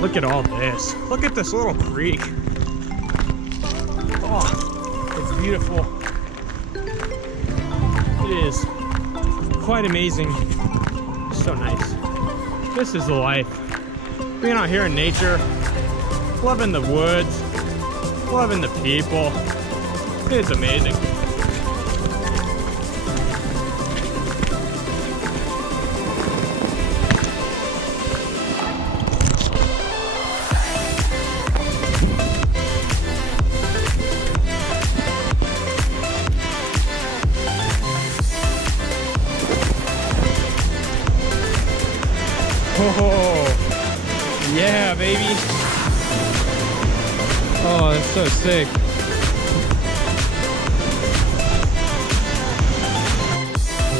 Look at all this. Look at this little creek. Oh, it's beautiful. It is quite amazing. So nice. This is the life. Being out here in nature, loving the woods, loving the people. It's amazing. Oh, yeah, baby. Oh, that's so sick.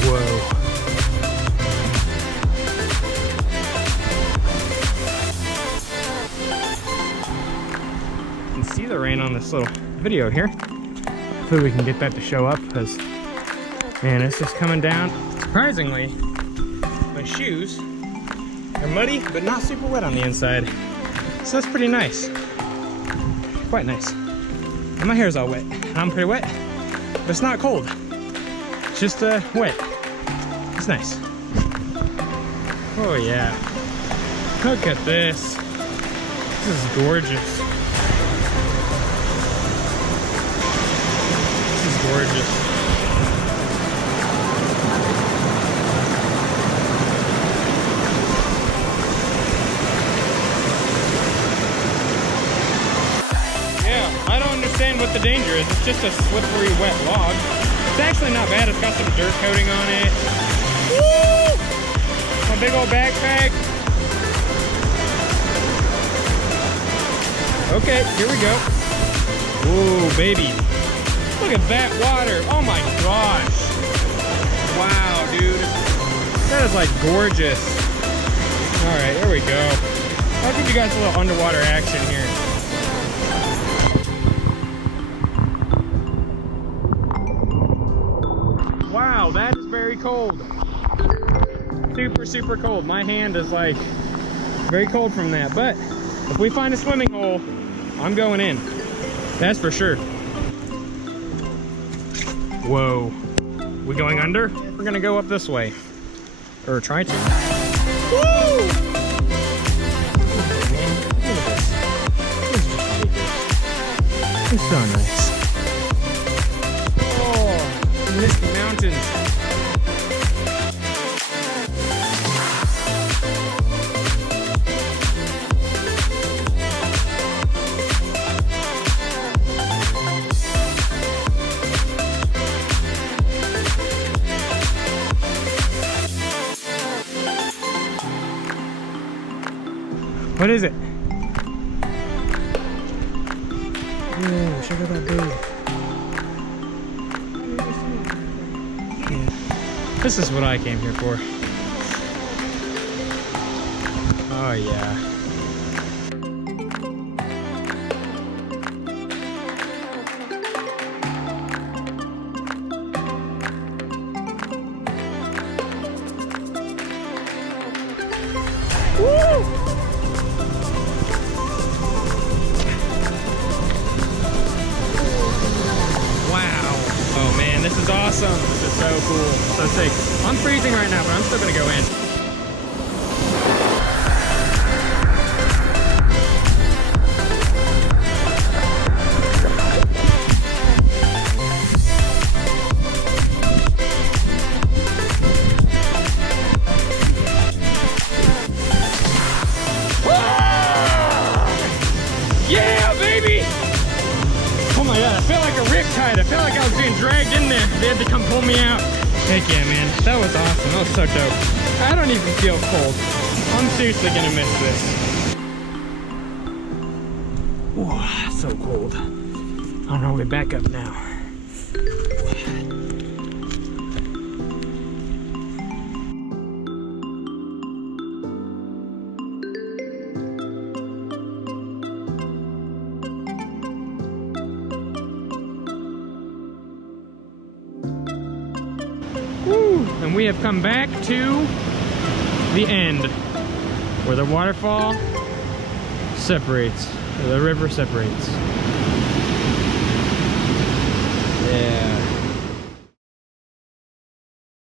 Whoa. You can see the rain on this little video here. Hopefully we can get that to show up, because, man, it's just coming down. Surprisingly, my shoes are muddy, but not super wet on the inside. So that's pretty nice. Quite nice. And my hair's all wet. I'm pretty wet, but it's not cold. It's just wet. It's nice. Oh yeah. Look at this. This is gorgeous. This is gorgeous. I don't understand what the danger is. It's just a slippery, wet log. It's actually not bad. It's got some dirt coating on it. Woo! My big old backpack. Okay, here we go. Ooh, baby. Look at that water. Oh my gosh. Wow, dude. That is like gorgeous. All right, here we go. I'll give you guys a little underwater action here. Wow, that is very cold. Super, super cold. My hand is like very cold from that. But if we find a swimming hole, I'm going in. That's for sure. Whoa. We going under? We're gonna go up this way. Or try to. Woo! Man, look at this. This is just ridiculous. It's so nice. Misty mountains. What is it? Whoa, check out that bird. This is what I came here for. Oh yeah. Woo! Wow. Oh man, this is awesome. This is so cool. So sick. I'm freezing right now, but I'm still gonna go in. Yeah, baby! Oh my god, I felt like a riptide. I felt like I was being dragged in there. They had to come pull me out. Heck yeah, man. That was awesome. That was so dope. I don't even feel cold. I'm seriously gonna miss this. Whoa, so cold. On our way back up now. Woo! And we have come back to the end, where the waterfall separates. The river separates. Yeah.